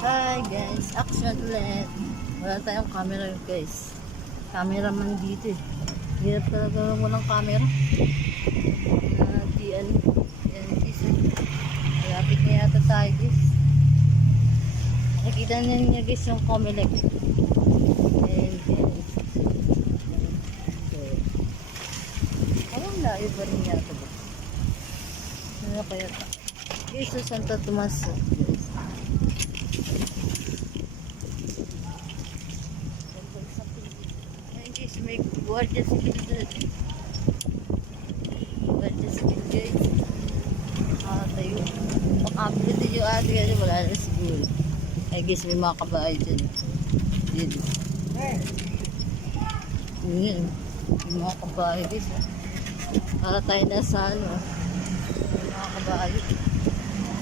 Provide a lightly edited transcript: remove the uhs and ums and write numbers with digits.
Hi guys, action ulit. Wala tayong camera guys. Cameraman dito eh. Hirap talaga walang camera. Yan guys. Malapit na yata tayo guys. Nakikita niyo guys yung Comelec. And guys. Parang layo pa rin yata guys. Ano kaya ito? Guys, so Santo Tomas guys. May guardia civil doon. Guardia civil guys. Tayo. Makapit din yung ate kasi wala na siguro. Ay guys, may mga kabahay dyan. Dito. Yun. May mga kabahay guys. Para tayo nasa ano. May mga kabahay.